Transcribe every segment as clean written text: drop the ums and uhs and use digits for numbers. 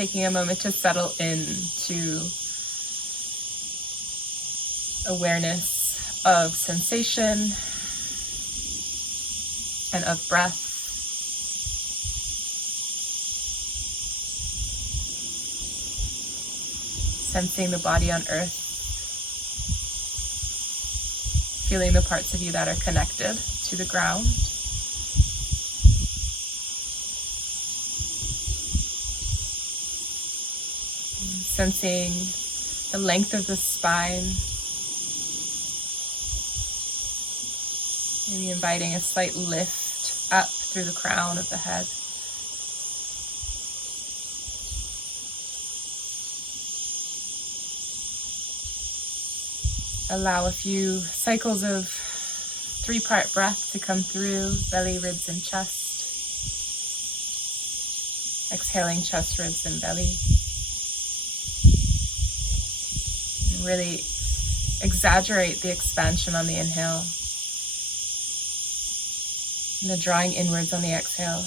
taking a moment to settle into awareness of sensation and of breath. Sensing the body on earth. Feeling the parts of you that are connected to the ground. Sensing the length of the spine. Maybe inviting a slight lift up through the crown of the head. Allow a few cycles of 3-part breath to come through belly, ribs, and chest. Exhaling chest, ribs, and belly. And really exaggerate the expansion on the inhale. And the drawing inwards on the exhale.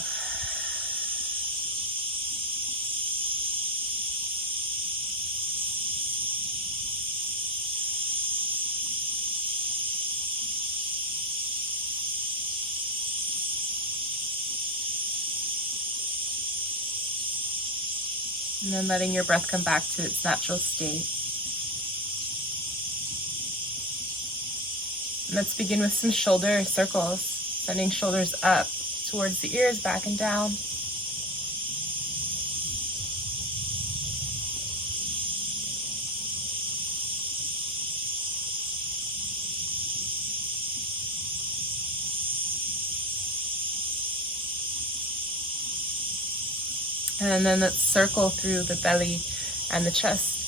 And then letting your breath come back to its natural state. And let's begin with some shoulder circles, sending shoulders up towards the ears, back and down. And then let's circle through the belly and the chest.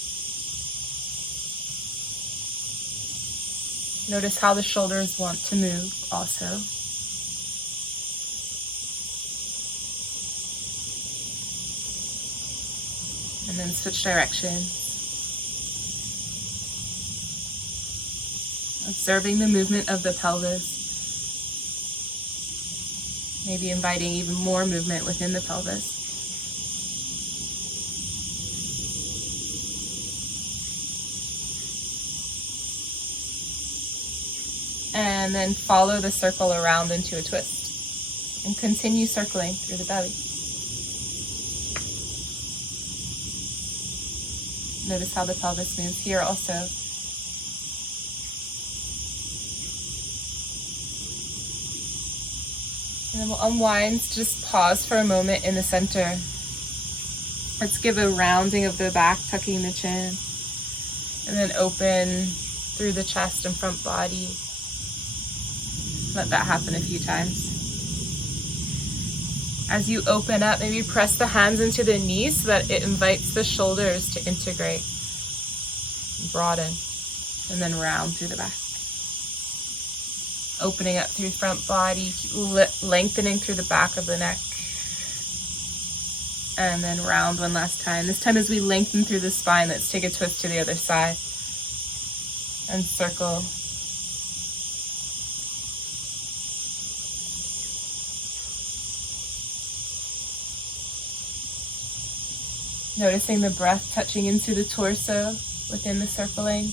Notice how the shoulders want to move also. And then switch directions. Observing the movement of the pelvis. Maybe inviting even more movement within the pelvis. And then follow the circle around into a twist. And continue circling through the belly. Notice how the pelvis moves here also. And then we'll unwind, just pause for a moment in the center. Let's give a rounding of the back, tucking the chin. And then open through the chest and front body. Let that happen a few times. As you open up, maybe press the hands into the knees so that it invites the shoulders to integrate, broaden, and then round through the back. Opening up through front body, keep lengthening through the back of the neck. And then round one last time. This time as we lengthen through the spine, let's take a twist to the other side. And circle. Noticing the breath touching into the torso within the circling.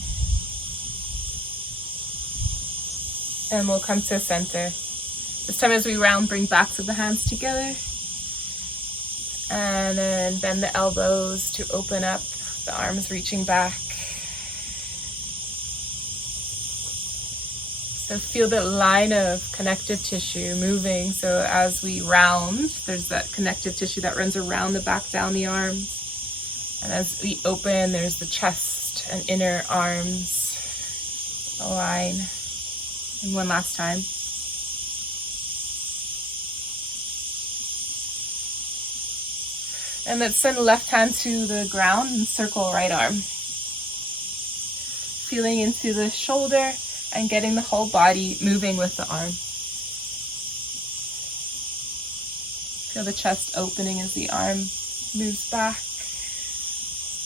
And we'll come to center. This time as we round, bring backs of the hands together. And then bend the elbows to open up, the arms reaching back. So feel the line of connective tissue moving. So as we round, there's that connective tissue that runs around the back, down the arms. And as we open, there's the chest and inner arms align. And one last time. And let's send left hand to the ground and circle right arm. Feeling into the shoulder and getting the whole body moving with the arm. Feel the chest opening as the arm moves back.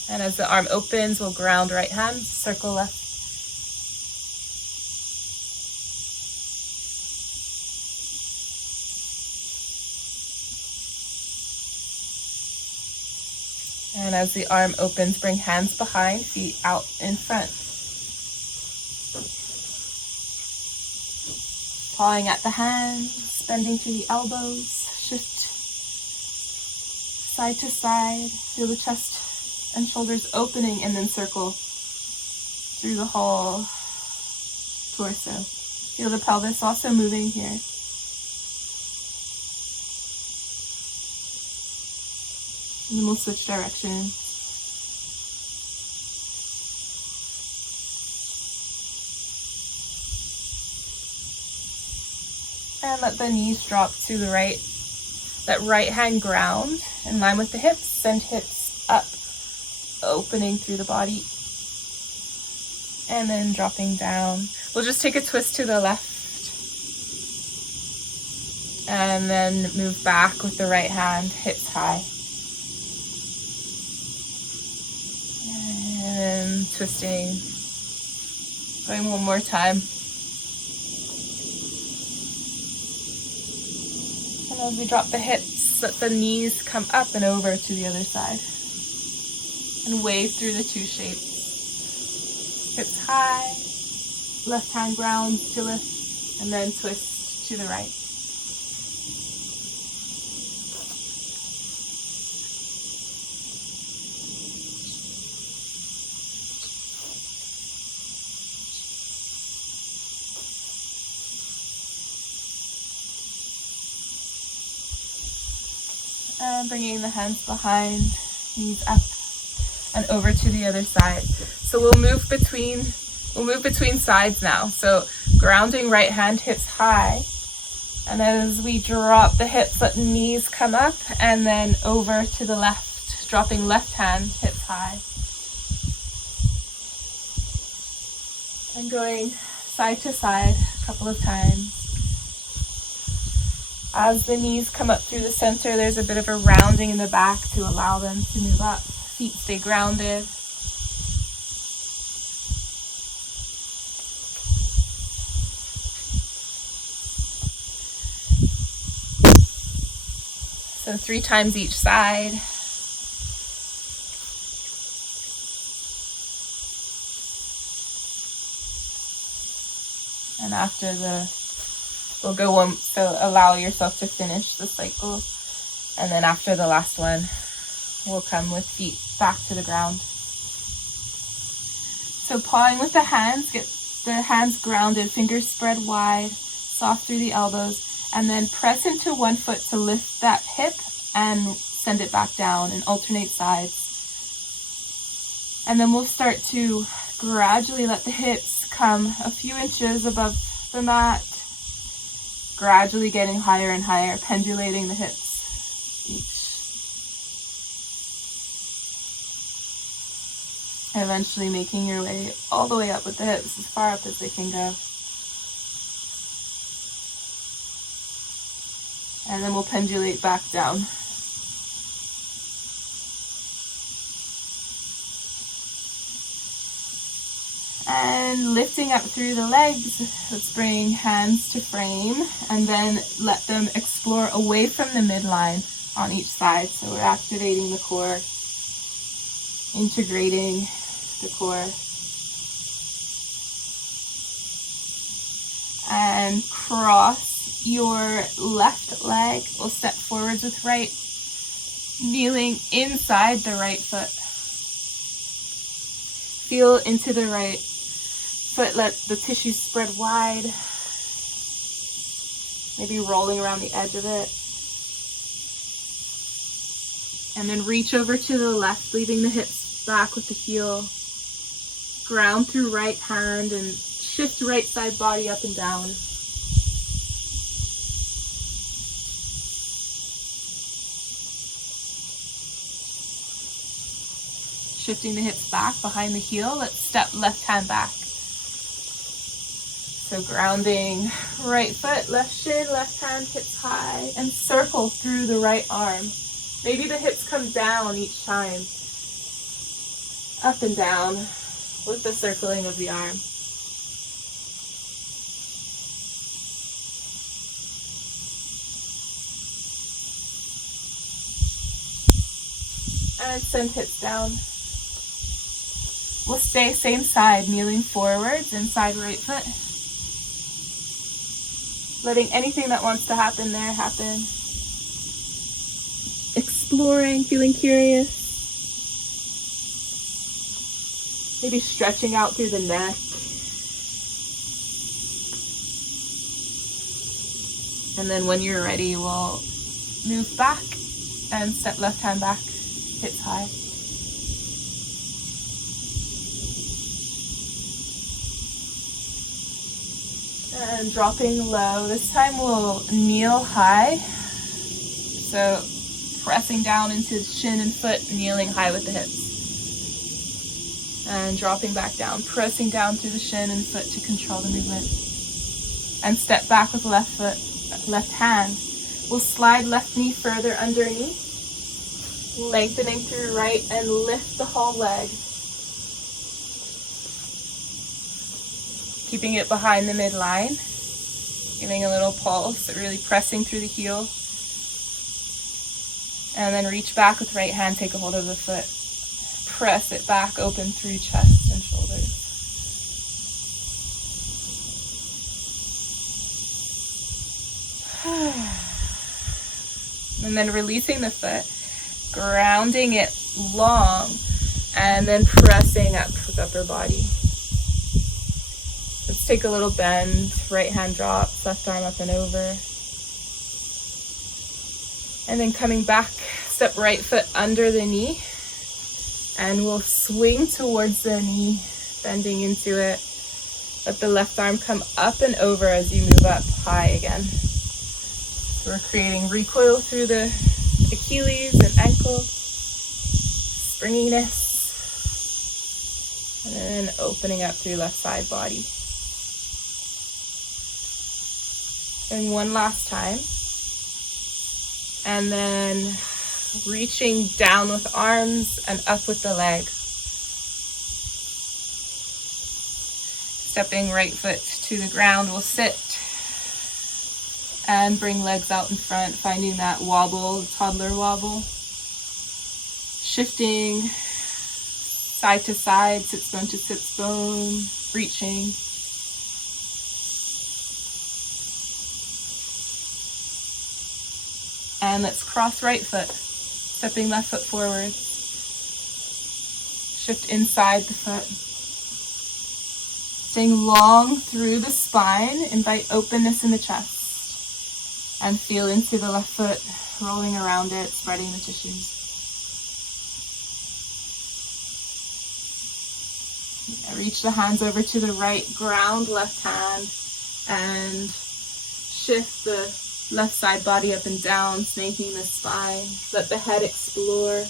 And as the arm opens, we'll ground right hand, circle left. And as the arm opens, bring hands behind, feet out in front. Pawing at the hands, bending through the elbows, shift side to side, feel the chest and shoulders opening, and then circle through the whole torso. Feel the pelvis also moving here. And then we'll switch direction. And let the knees drop to the right. That right hand ground in line with the hips. Send hips up, opening through the body. And then dropping down. We'll just take a twist to the left. And then move back with the right hand, hips high. And twisting. Going one more time. And as we drop the hips, let the knees come up and over to the other side. And wave through the two shapes. Hips high, left hand grounds to lift, and then twist to the right. And bringing the hands behind, knees up and over to the other side. So we'll move between sides now. So grounding right hand, hips high. And as we drop the hips, let the knees come up and then over to the left, dropping left hand, hips high. And going side to side a couple of times. As the knees come up through the center, there's a bit of a rounding in the back to allow them to move up. Feet stay grounded. So 3 times each side. And after we'll go one, so allow yourself to finish the cycle. And then after the last one, we'll come with feet back to the ground. So pawing with the hands, get the hands grounded, fingers spread wide, soft through the elbows, and then press into one foot to lift that hip and send it back down and alternate sides. And then we'll start to gradually let the hips come a few inches above the mat, gradually getting higher and higher, pendulating the hips each. And eventually making your way all the way up with the hips, as far up as they can go. And then we'll pendulate back down. And lifting up through the legs, let's bring hands to frame and then let them explore away from the midline on each side. So we're activating the core, integrating the core. And cross your left leg. We'll step forwards with right, kneeling inside the right foot. Feel into the right foot, let the tissue spread wide, maybe rolling around the edge of it. And then reach over to the left, leaving the hips back with the heel. Ground through right hand and shift right side body up and down. Shifting the hips back behind the heel, let's step left hand back. So grounding right foot, left shin, left hand, hips high, and circle through the right arm. Maybe the hips come down each time. Up and down with the circling of the arm. And send hips down. We'll stay same side, kneeling forwards, inside right foot. Letting anything that wants to happen there happen. Exploring, feeling curious. Maybe stretching out through the neck. And then when you're ready, we'll move back and step left hand back, hips high. And dropping low. This time we'll kneel high. So pressing down into shin and foot, kneeling high with the hips. And dropping back down, pressing down through the shin and foot to control the movement. And step back with left foot, left hand. We'll slide left knee further underneath, lengthening through right and lift the whole leg. Keeping it behind the midline, giving a little pulse, really pressing through the heel. And then reach back with right hand, take a hold of the foot. Press it back, open through chest and shoulders. And then releasing the foot, grounding it long, and then pressing up with upper body. Let's take a little bend, right hand drops, left arm up and over. And then coming back, step right foot under the knee. And we'll swing towards the knee, bending into it. Let the left arm come up and over as you move up high again. So we're creating recoil through the Achilles and ankle, springiness. And then opening up through left side body. And one last time. And then reaching down with arms and up with the leg. Stepping right foot to the ground, we'll sit and bring legs out in front, finding that wobble, toddler wobble. Shifting side to side, sits bone to sits bone, reaching. And let's cross right foot, stepping left foot forward. Shift inside the foot. Staying long through the spine, invite openness in the chest. And feel into the left foot, rolling around it, spreading the tissues. Reach the hands over to the right, ground left hand, and shift the left side body up and down, snaking the spine. Let the head explore.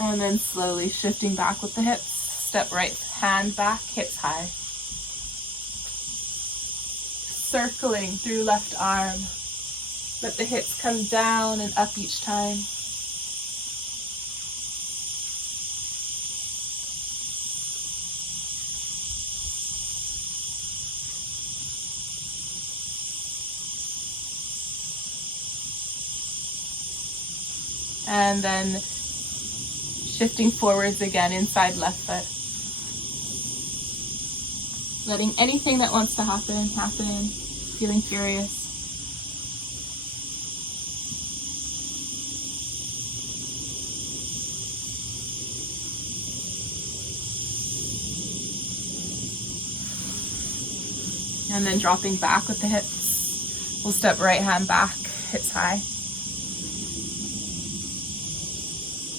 And then slowly shifting back with the hips. Step right hand back, hips high. Circling through left arm. Let the hips come down and up each time. And then shifting forwards again, inside left foot. Letting anything that wants to happen, happen. Feeling curious. And then dropping back with the hips. We'll step right hand back, hips high.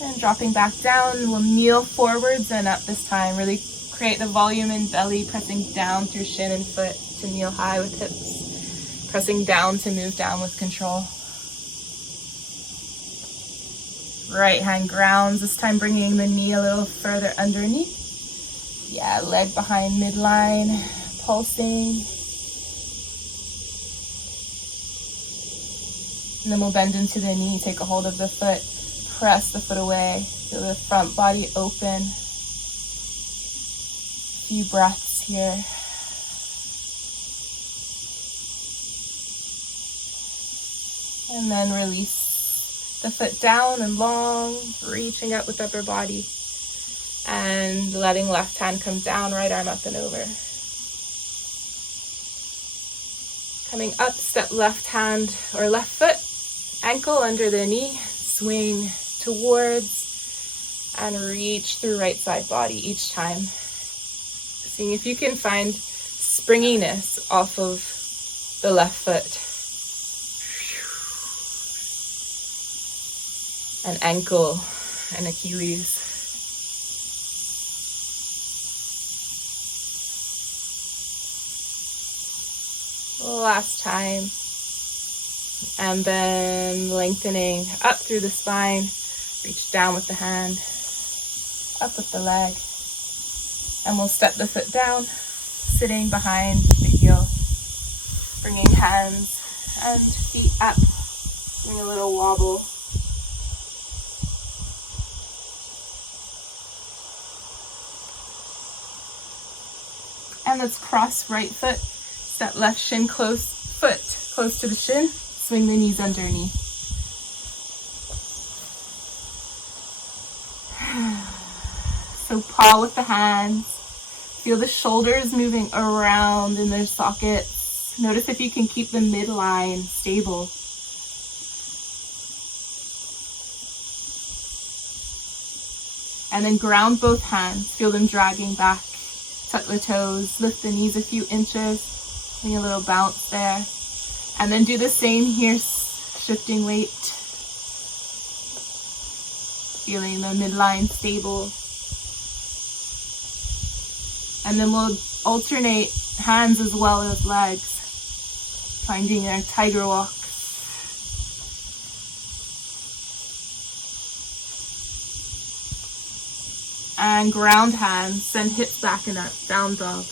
And dropping back down, we'll kneel forwards and up this time. Really create the volume in belly, pressing down through shin and foot to kneel high with hips. Pressing down to move down with control. Right hand grounds, this time bringing the knee a little further underneath. Yeah, leg behind midline, pulsing. And then we'll bend into the knee, take a hold of the foot. Press the foot away, feel the front body open. A few breaths here. And then release the foot down and long, reaching up with upper body. And letting left hand come down, right arm up and over. Coming up, step left hand or left foot, ankle under the knee, swing towards and reach through right side body each time. Seeing if you can find springiness off of the left foot. An ankle and Achilles. Last time. And then lengthening up through the spine. Reach down with the hand. Up with the leg. And we'll step the foot down, sitting behind the heel. Bringing hands and feet up. Doing a little wobble. And let's cross right foot. Step left shin foot close to the shin. Swing the knees underneath. So paw with the hands. Feel the shoulders moving around in their sockets. Notice if you can keep the midline stable. And then ground both hands. Feel them dragging back. Tuck the toes. Lift the knees a few inches. Getting a little bounce there. And then do the same here, shifting weight. Feeling the midline stable. And then we'll alternate hands as well as legs. Finding our tiger walk. And ground hands, send hips back and up, down dog.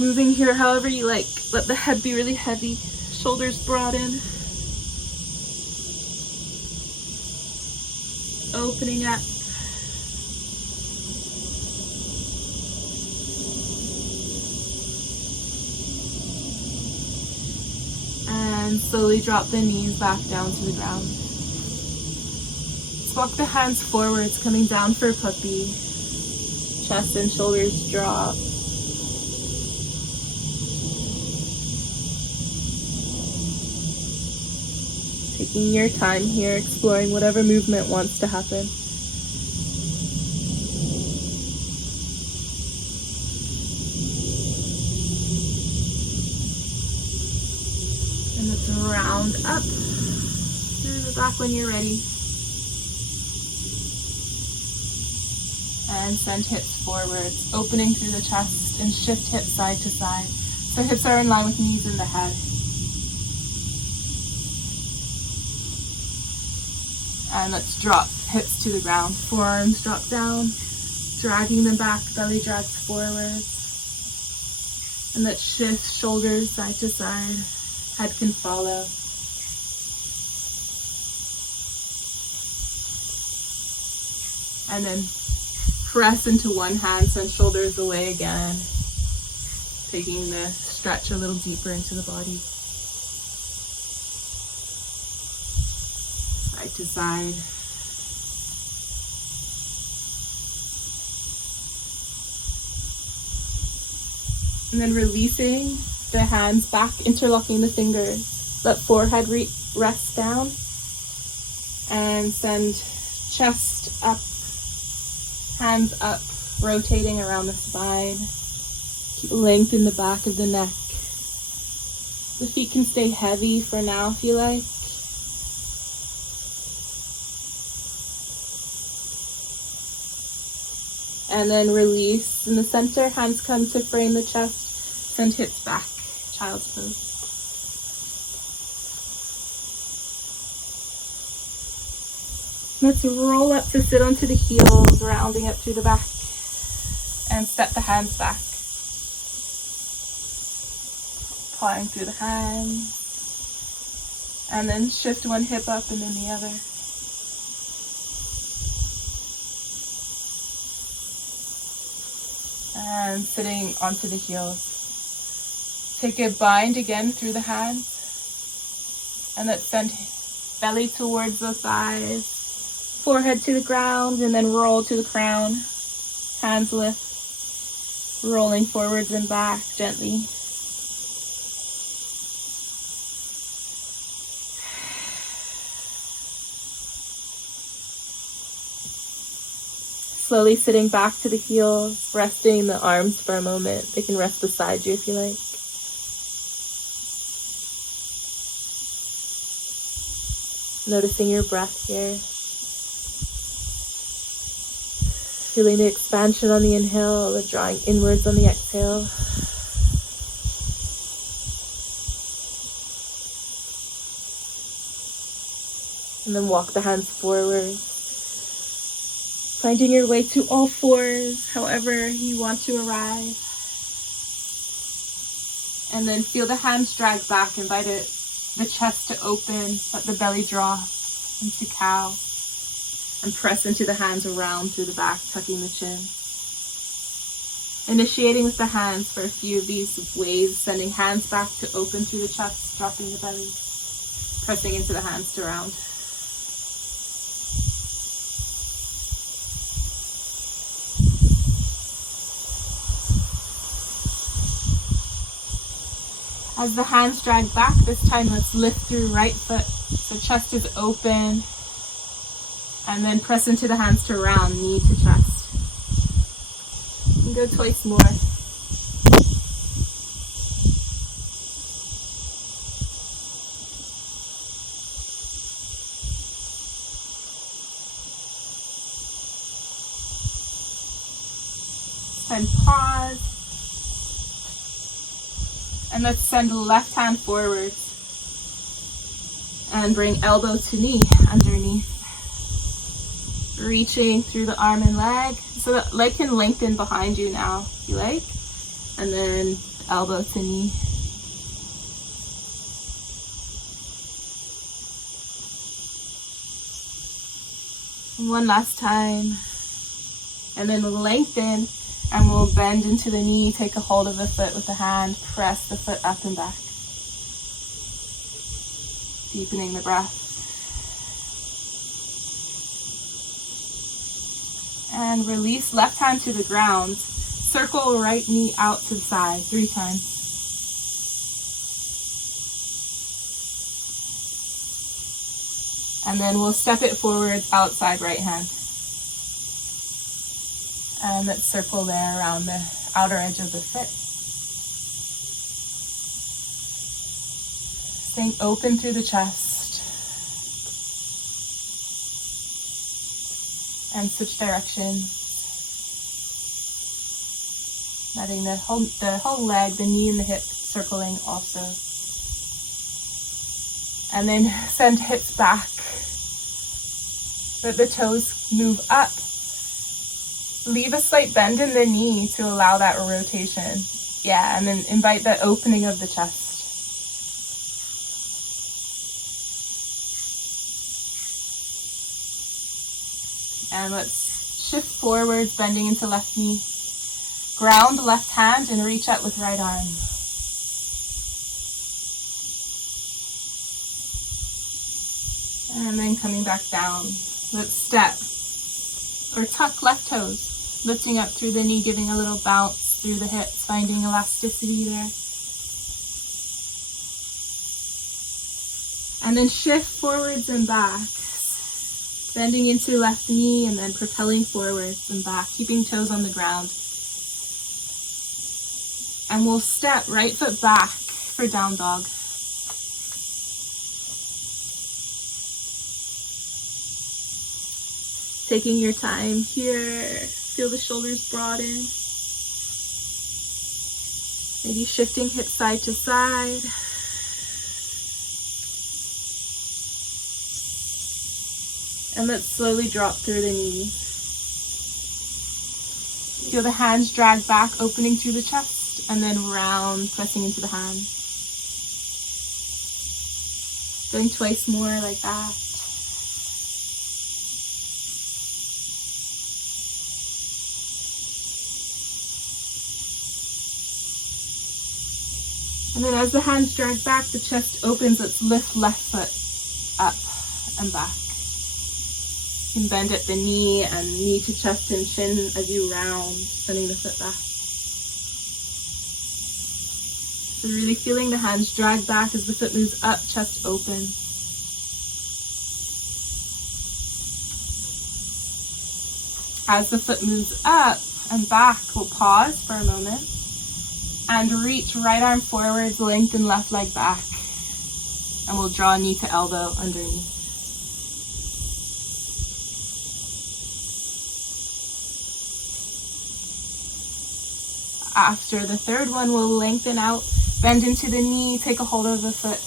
Moving here however you like. Let the head be really heavy, shoulders broaden. Opening up. And slowly drop the knees back down to the ground. Let's walk the hands forwards, coming down for puppy. Chest and shoulders drop. Taking your time here, exploring whatever movement wants to happen. And let's round up through the back when you're ready. And send hips forwards, opening through the chest and shift hips side to side. So hips are in line with knees and the head. And let's drop hips to the ground. Forearms drop down, dragging them back, belly drags forward. And let's shift shoulders side to side. Head can follow. And then press into one hand, send shoulders away again. Taking the stretch a little deeper into the body. Side to side. And then releasing the hands back, interlocking the fingers. Let forehead rest down. And send chest up, hands up, rotating around the spine. Keep length in the back of the neck. The feet can stay heavy for now if you like. And then release in the center, hands come to frame the chest, send hips back, child's pose. Let's roll up to sit onto the heels, rounding up through the back, and step the hands back. Pawing through the hands, and then shift one hip up and then the other. And sitting onto the heels. Take a bind again through the hands. And let's send belly towards the thighs, forehead to the ground, and then roll to the crown. Hands lift, rolling forwards and back gently. Slowly sitting back to the heels, resting the arms for a moment. They can rest beside you if you like. Noticing your breath here. Feeling the expansion on the inhale, the drawing inwards on the exhale. And then walk the hands forward. Finding your way to all fours, however you want to arrive. And then feel the hands drag back. Invite the chest to open, let the belly drop into cow. And press into the hands around through the back, tucking the chin. Initiating with the hands for a few of these waves, sending hands back to open through the chest, dropping the belly. Pressing into the hands to round. As the hands drag back, this time let's lift through right foot. So chest is open. And then press into the hands to round, knee to chest. And go twice more. Then pause. And let's send the left hand forward. And bring elbow to knee underneath. Reaching through the arm and leg. So that leg can lengthen behind you now, if you like. And then elbow to knee. And one last time. And then lengthen. And we'll bend into the knee, take a hold of the foot with the hand, press the foot up and back. Deepening the breath. And release left hand to the ground. Circle right knee out to the side 3 times. And then we'll step it forward, outside right hand. And let's circle there around the outer edge of the foot. Staying open through the chest. And switch direction. Letting the whole leg, the knee and the hip circling also. And then send hips back. Let the toes move up. Leave a slight bend in the knee to allow that rotation. Yeah, and then invite the opening of the chest. And let's shift forward, bending into left knee. Ground left hand and reach up with right arm. And then coming back down. Let's step or tuck left toes, lifting up through the knee, giving a little bounce through the hips, finding elasticity there. And then shift forwards and back, bending into left knee and then propelling forwards and back, keeping toes on the ground. And we'll step right foot back for down dog. Taking your time here, feel the shoulders broaden. Maybe shifting hips side to side. And let's slowly drop through the knees. Feel the hands drag back, opening through the chest, and then round, pressing into the hands. Doing twice more like that. And then as the hands drag back, the chest opens. Let's lift left foot up and back. You can bend at the knee and knee to chest and chin as you round, sending the foot back. So really feeling the hands drag back as the foot moves up, chest open. As the foot moves up and back, we'll pause for a moment and reach right arm forwards, lengthen left leg back. And we'll draw knee to elbow underneath. After the third one, we'll lengthen out, bend into the knee, take a hold of the foot,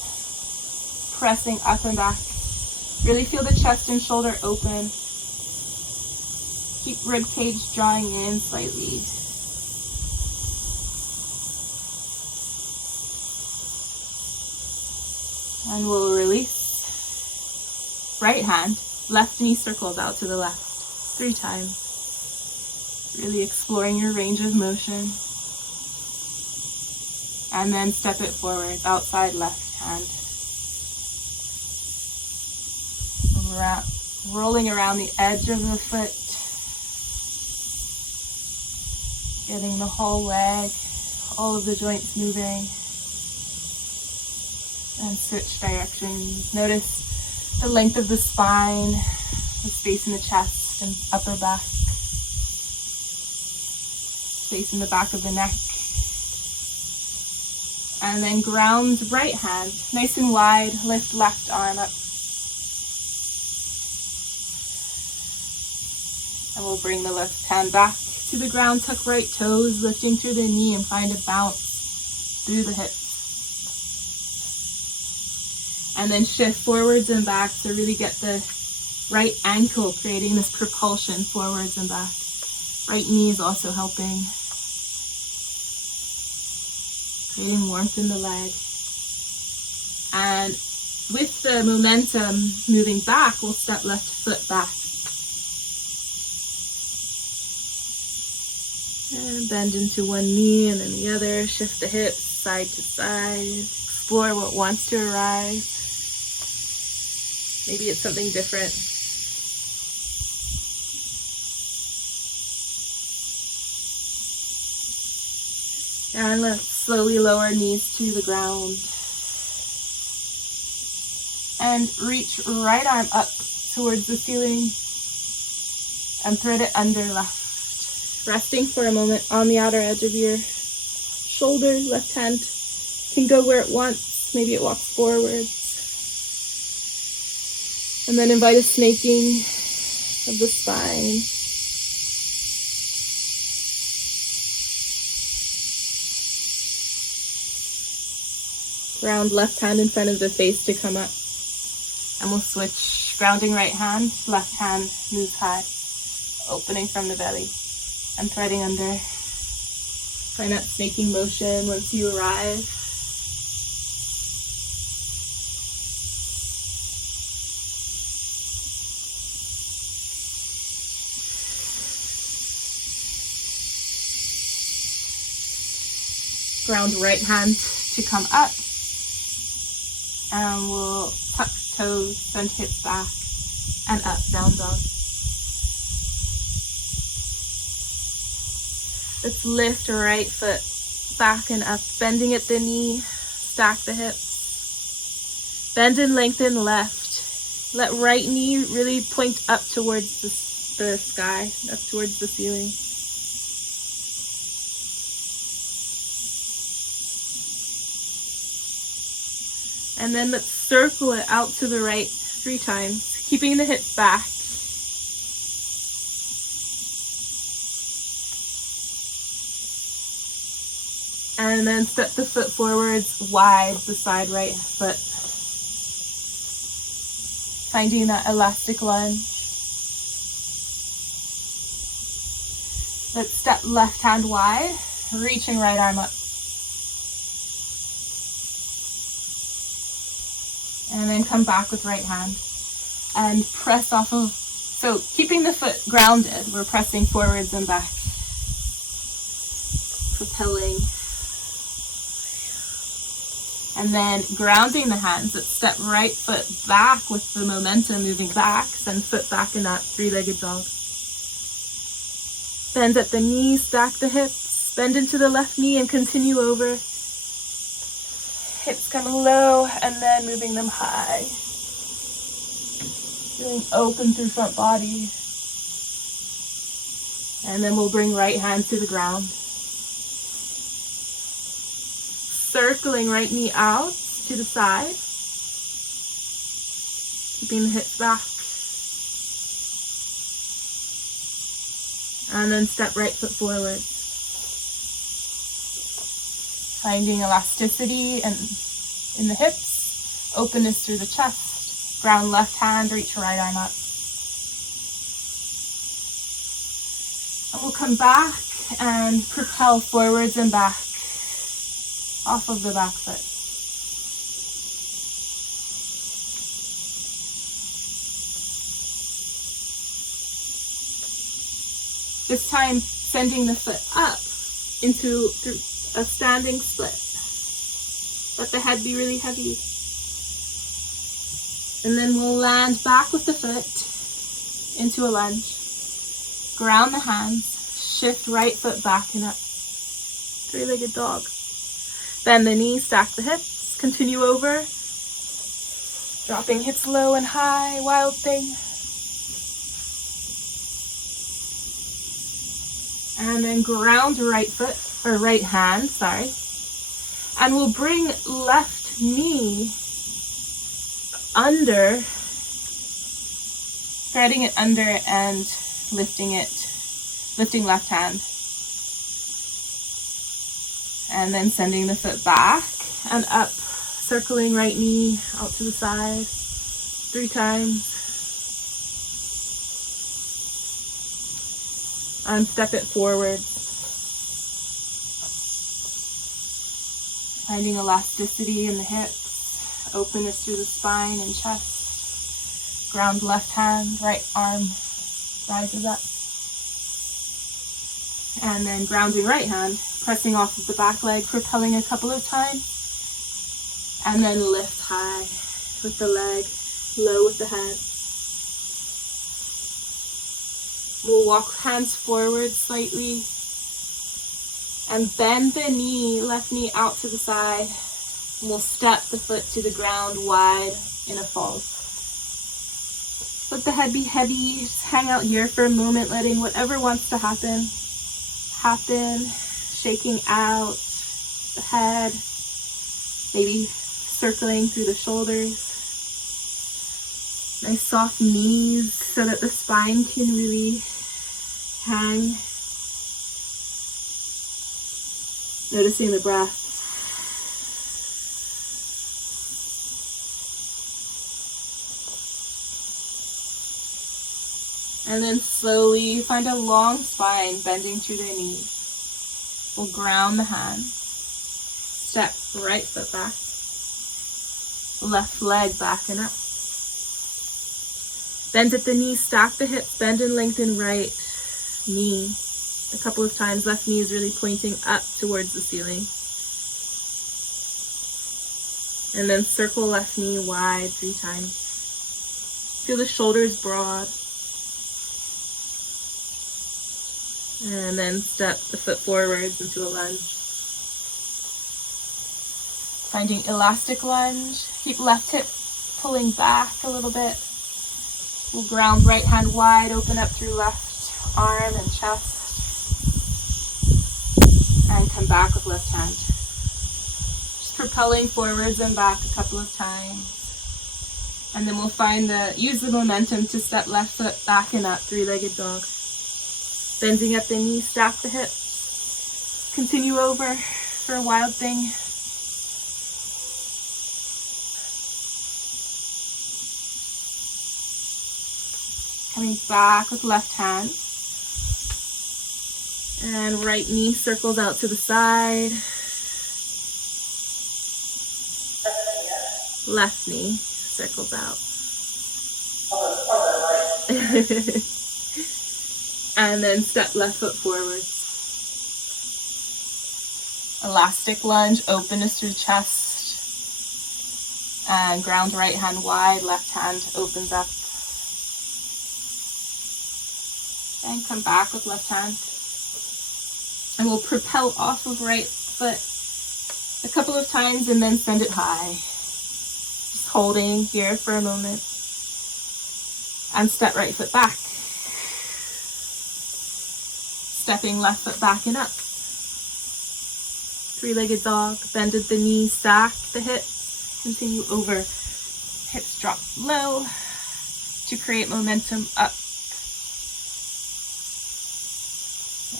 pressing up and back. Really feel the chest and shoulder open. Keep rib cage drawing in slightly. And we'll release. Right hand, left knee circles out to the left 3 times. Really exploring your range of motion. And then step it forward, outside left hand. Rolling around the edge of the foot. Getting the whole leg, all of the joints moving. And switch directions. Notice the length of the spine, the space in the chest and upper back. Space in the back of the neck. And then ground right hand, nice and wide, lift left arm up. And we'll bring the left hand back to the ground, tuck right toes, lifting through the knee and find a bounce through the hips. And then shift forwards and back, so really get the right ankle creating this propulsion forwards and back. Right knee is also helping. Creating warmth in the leg. And with the momentum moving back, we'll step left foot back. And bend into one knee and then the other. Shift the hips side to side. Explore what wants to arise. Maybe it's something different. And let's slowly lower knees to the ground. And reach right arm up towards the ceiling and thread it under left. Resting for a moment on the outer edge of your shoulder. Left hand can go where it wants. Maybe it walks forward. And then invite a snaking of the spine. Ground left hand in front of the face to come up. And we'll switch. Grounding right hand, left hand moves high. Opening from the belly. And threading under. Find that snaking motion once you arrive. Ground right hand to come up. And we'll tuck toes, send hips back, and up, down dog. Let's lift right foot back and up, bending at the knee, stack the hips. Bend and lengthen left. Let right knee really point up towards the sky, up towards the ceiling. And then let's circle it out to the right 3 times, keeping the hips back. And then step the foot forwards, wide, the side right foot. Finding that elastic lunge. Let's step left hand wide, reaching right arm up. And then come back with right hand and press off of, so keeping the foot grounded, we're pressing forwards and back, propelling. And then grounding the hands, let's step right foot back with the momentum moving back, send foot back in that three-legged dog. Bend at the knees, stack the hips, bend into the left knee and continue over. Hips come low and then moving them high. Feeling open through front body. And then we'll bring right hand to the ground. Circling right knee out to the side. Keeping the hips back. And then step right foot forward. Finding elasticity and in the hips. Openness through the chest. Ground left hand, reach right arm up. And we'll come back and propel forwards and back. Off of the back foot. This time, sending the foot up into a standing split. Let the head be really heavy. And then we'll land back with the foot into a lunge. Ground the hands, shift right foot back and up. Three-legged dog. Bend the knees, stack the hips, continue over. Dropping hips low and high, wild thing. And then ground right foot, or right hand, sorry. And we'll bring left knee under, threading it under and lifting left hand. And then sending the foot back and up, circling right knee out to the side 3 times. And step it forward. Finding elasticity in the hips, openness through the spine and chest. Ground left hand, right arm rises up. And then grounding right hand, pressing off of the back leg, propelling a couple of times. And then lift high with the leg, low with the head. We'll walk hands forward slightly. And bend the knee, left knee out to the side. And we'll step the foot to the ground wide in a fold. Let the head be heavy. Just hang out here for a moment, letting whatever wants to happen. Shaking out the head, maybe circling through the shoulders. Nice soft knees so that the spine can really hang. Noticing the breath. And then slowly find a long spine bending through the knees. We'll ground the hands. Step right foot back. Left leg back and up. Bend at the knees, stack the hips, bend and lengthen right knee. A couple of times, left knee is really pointing up towards the ceiling. And then circle left knee wide 3 times. Feel the shoulders broad. And then step the foot forwards into a lunge. Finding elastic lunge. Keep left hip pulling back a little bit. We'll ground right hand wide, open up through left arm and chest. And come back with left hand. Just propelling forwards and back a couple of times. And then we'll use the momentum to step left foot back and up, 3-legged dog. Bending at the knees, stack the hips. Continue over for a wild thing. Coming back with left hand. And right knee circles out to the side. Left knee circles out. And then step left foot forward. Elastic lunge, openness through chest. And ground right hand wide, left hand opens up. And come back with left hand. And we'll propel off of right foot a couple of times and then send it high. Just holding here for a moment. And step right foot back. Stepping left foot back and up. Three-legged dog, bend at the knees, stack the hips, continue over. Hips drop low to create momentum up.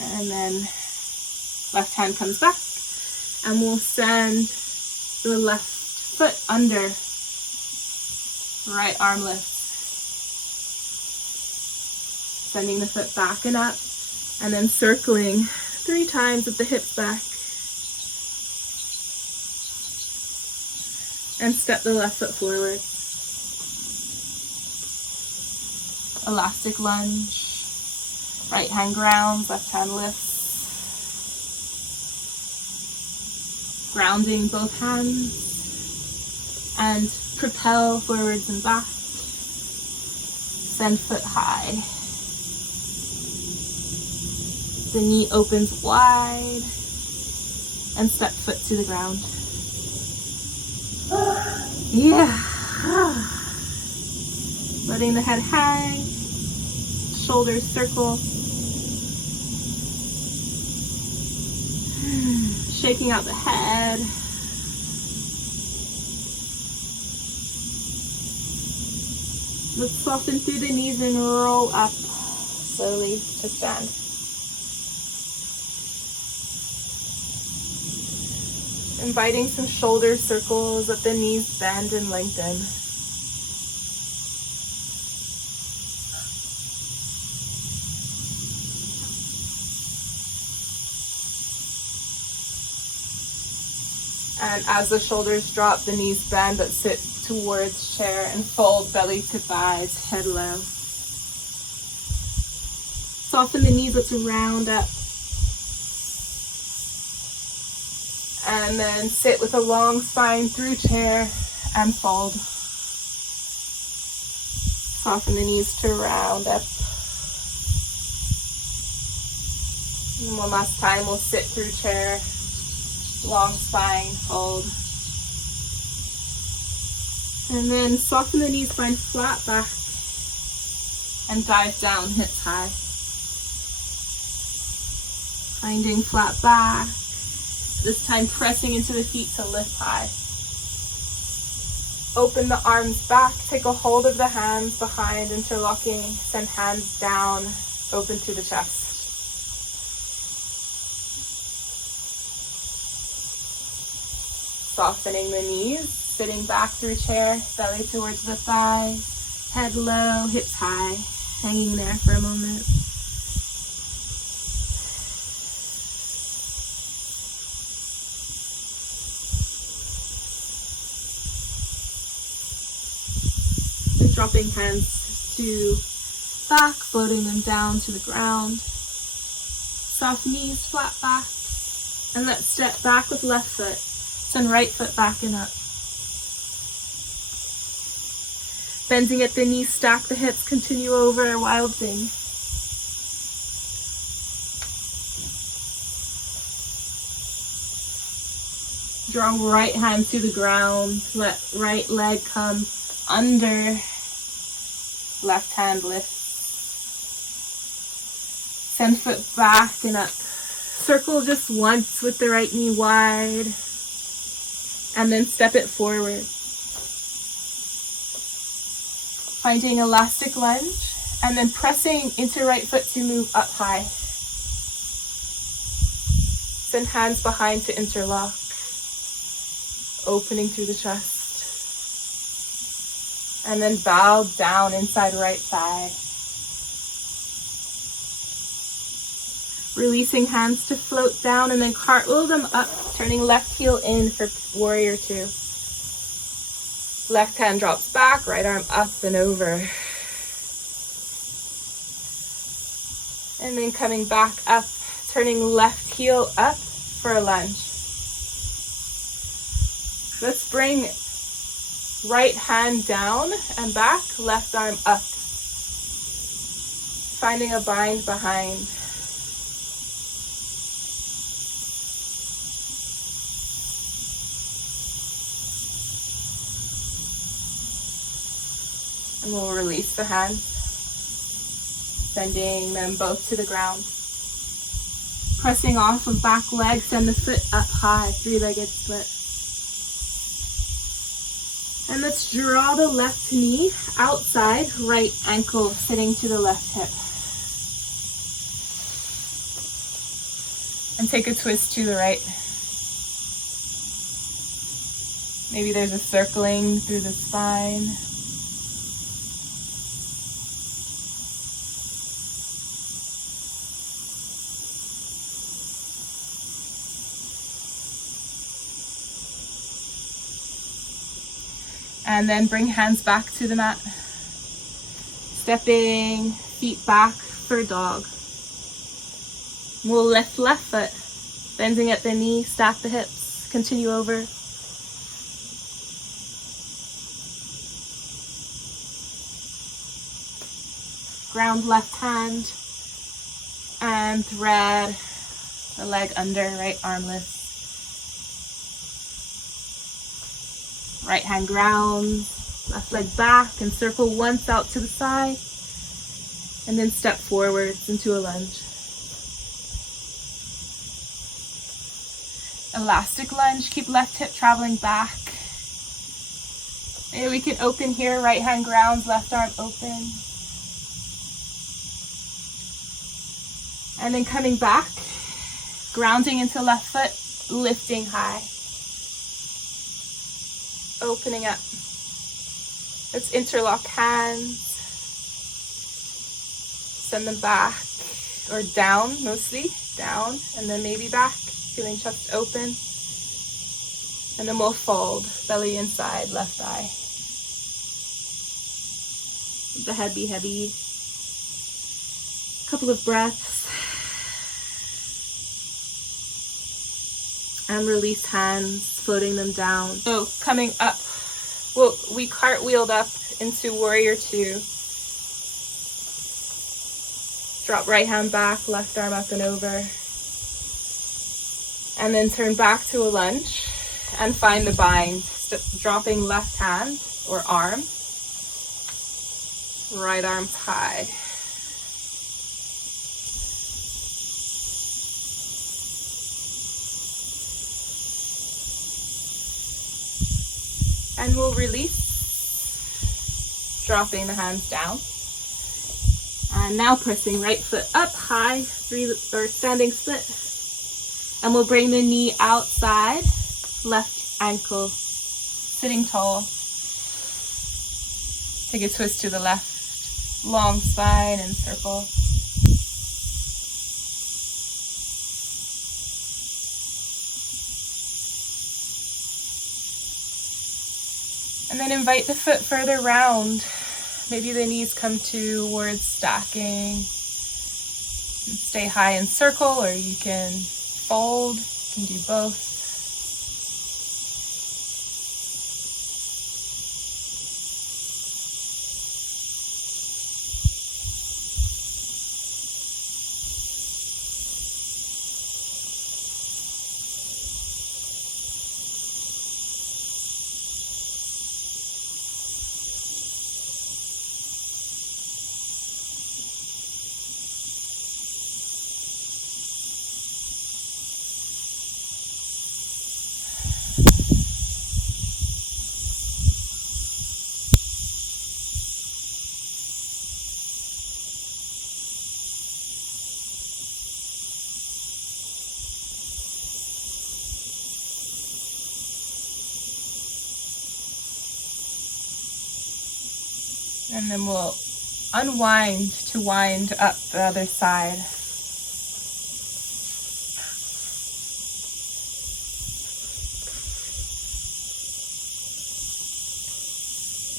And then left hand comes back and we'll send the left foot under, right arm lift. Sending the foot back and up and then circling 3 times with the hips back. And step the left foot forward. Elastic lunge. Right hand grounds, left hand lifts. Grounding both hands. And propel forwards and back. Send foot high. The knee opens wide. And step foot to the ground. Yeah. Letting the head hang. Shoulders circle. Shaking out the head. Let's soften through the knees and roll up slowly to stand. Inviting some shoulder circles, let the knees bend and lengthen. And as the shoulders drop, the knees bend, but sit towards chair and fold belly to thighs, head low. Soften the knees, let's round up. And then sit with a long spine through chair and fold. Soften the knees to round up. And one last time, we'll sit through chair, long spine, fold. And then soften the knees, find flat back. And dive down, hips high. Finding flat back. This time pressing into the feet to lift high. Open the arms back, take a hold of the hands behind, interlocking, send hands down, open to the chest. Softening the knees, sitting back through chair, belly towards the thighs, head low, hips high, hanging there for a moment. Dropping hands to back, floating them down to the ground. Soft knees, flat back. And let's step back with left foot. Send right foot back and up. Bending at the knees, stack the hips, continue over, wild thing. Draw right hand to the ground. Let right leg come under. Left hand lift. Send foot back and up. Circle just once with the right knee wide. And then step it forward. Finding elastic lunge. And then pressing into right foot to move up high. Send hands behind to interlock. Opening through the chest. And then bow down inside right thigh. Releasing hands to float down and then cartwheel them up, turning left heel in for warrior 2. Left hand drops back, right arm up and over. And then coming back up, turning left heel up for a lunge. Let's bring Right hand down and back, left arm up. Finding a bind behind. And we'll release the hands, sending them both to the ground. Pressing off of back leg, send the foot up high, three-legged split. And let's draw the left knee outside, right ankle sitting to the left hip. And take a twist to the right. Maybe there's a circling through the spine. And then bring hands back to the mat. Stepping feet back for dog. We'll lift left foot, bending at the knee, stack the hips, continue over. Ground left hand and thread the leg under, right arm lift. Right hand grounds, left leg back and circle once out to the side and then step forwards into a lunge. Elastic lunge, keep left hip traveling back. Maybe we can open here, right hand grounds, left arm open. And then coming back, grounding into left foot, lifting high. Opening up. Let's interlock hands. Send them back or down, mostly down, and then maybe back, feeling chest open. And then we'll fold, belly inside, left thigh. Let the head be heavy. Couple of breaths. And release hands, floating them down. So coming up, well, we cartwheeled up into warrior two. Drop right hand back, left arm up and over. And then turn back to a lunge and find the bind. Dropping left hand or arm, right arm high. And we'll release, dropping the hands down. And now pressing right foot up high, standing split. And we'll bring the knee outside, left ankle sitting tall. Take a twist to the left, long spine and circle. And then invite the foot further round. Maybe the knees come towards stacking. Stay high and circle, or you can fold. You can do both. And then we'll unwind to wind up the other side.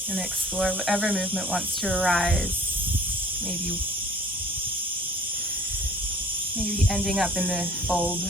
And explore whatever movement wants to arise. Maybe ending up in the fold.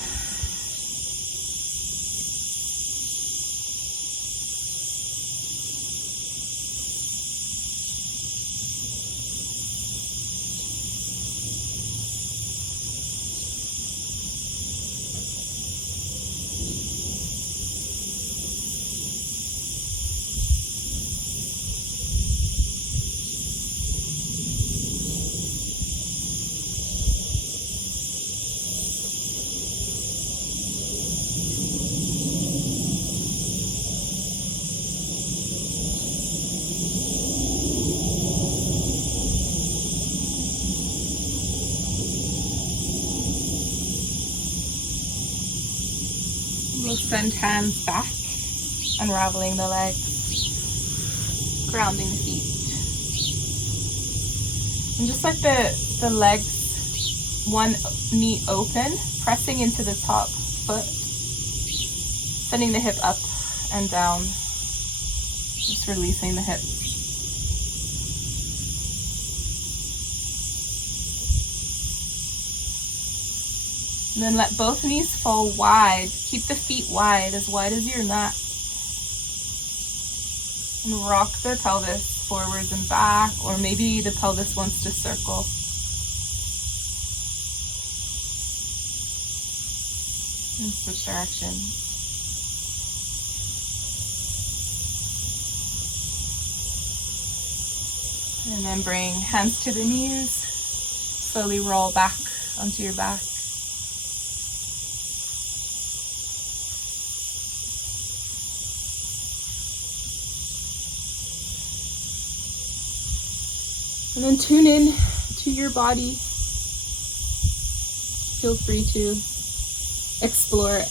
send hands back, unraveling the legs, grounding the feet. And just like the legs, one knee open, pressing into the top foot, sending the hip up and down, just releasing the hip. And then let both knees fall wide. Keep the feet wide as your mat. And rock the pelvis forwards and back, or maybe the pelvis wants to circle. And switch direction. And then bring hands to the knees. Slowly roll back onto your back. And then tune in to your body. Feel free to explore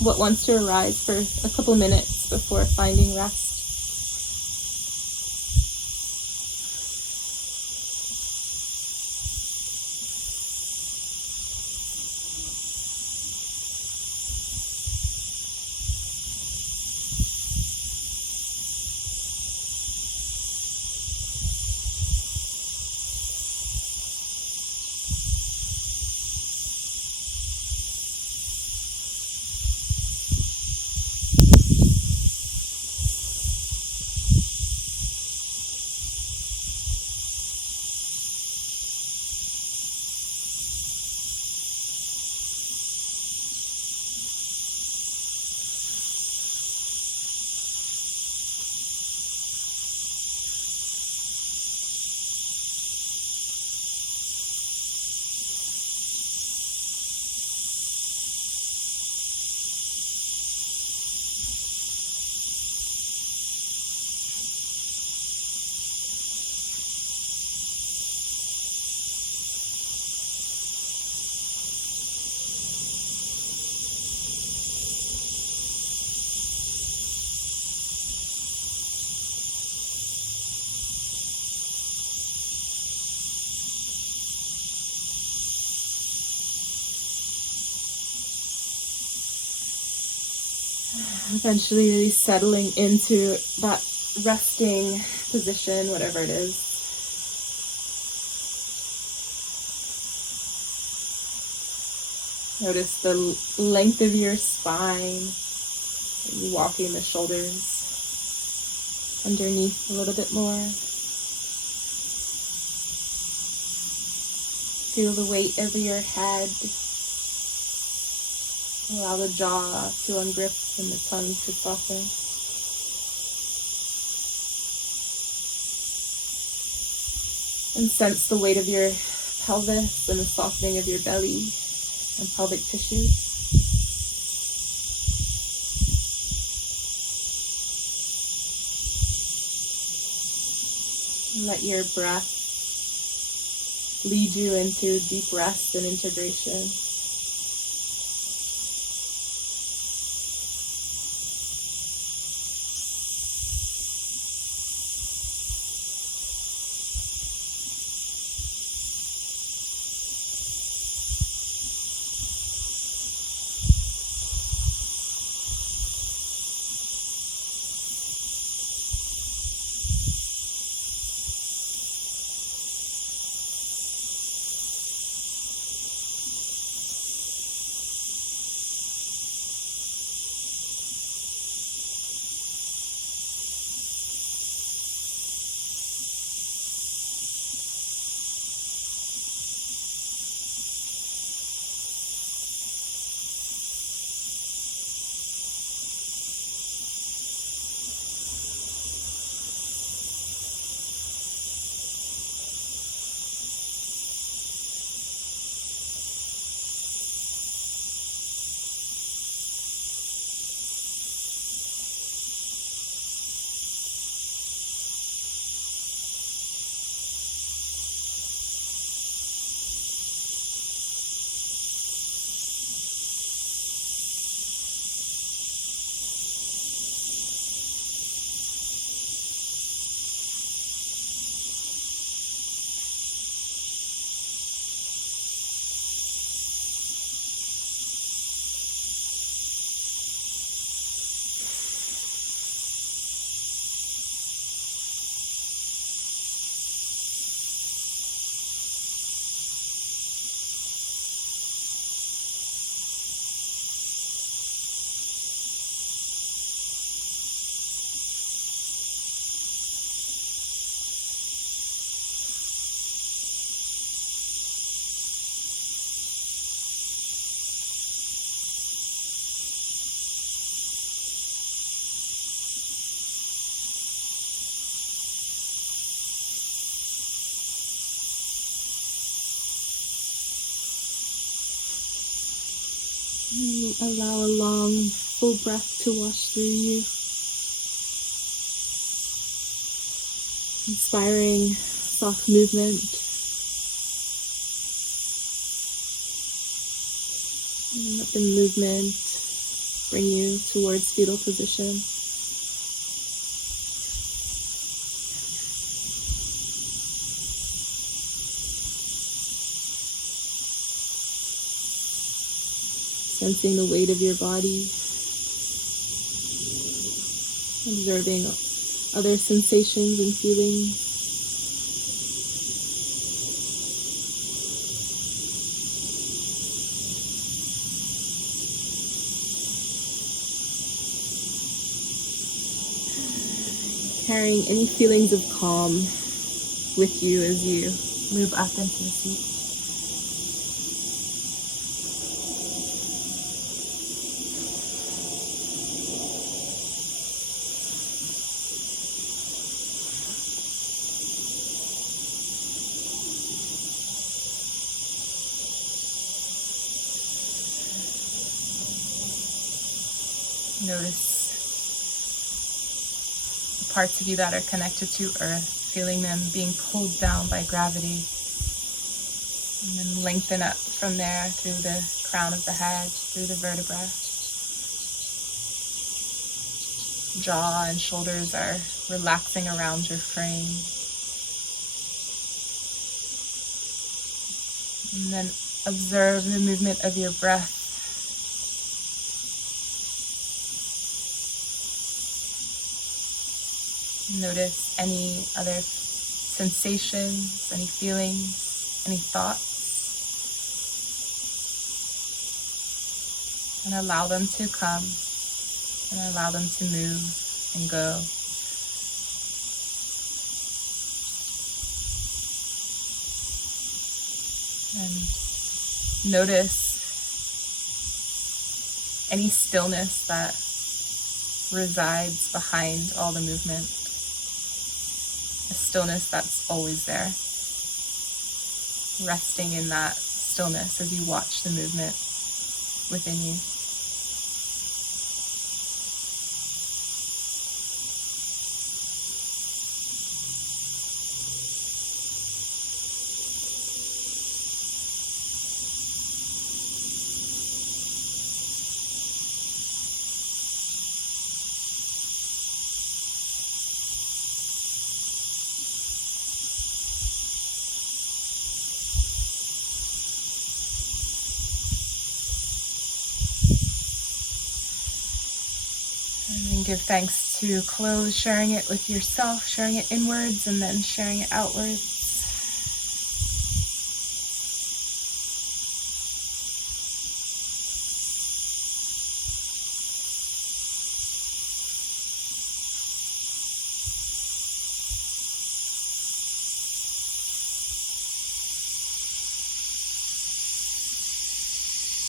what wants to arise for a couple minutes before finding rest. Eventually really settling into that resting position, whatever it is. Notice the length of your spine, maybe walking the shoulders underneath a little bit more. Feel the weight of your head. Allow the jaw to ungrip and the tongue to soften. And sense the weight of your pelvis and the softening of your belly and pelvic tissues. And let your breath lead you into deep rest and integration. Allow a long, full breath to wash through you. Inspiring soft movement. And let the movement bring you towards fetal position. Sensing the weight of your body, observing other sensations and feelings. Carrying any feelings of calm with you as you move up into the seat. Notice the parts of you that are connected to earth, feeling them being pulled down by gravity. And then lengthen up from there through the crown of the head, through the vertebra. Jaw and shoulders are relaxing around your frame. And then observe the movement of your breath. Notice any other sensations, any feelings, any thoughts, and allow them to come and allow them to move and go. And notice any stillness that resides behind all the movement. A stillness that's always there. Resting in that stillness as you watch the movement within you. And then give thanks to close, sharing it with yourself, sharing it inwards, and then sharing it outwards.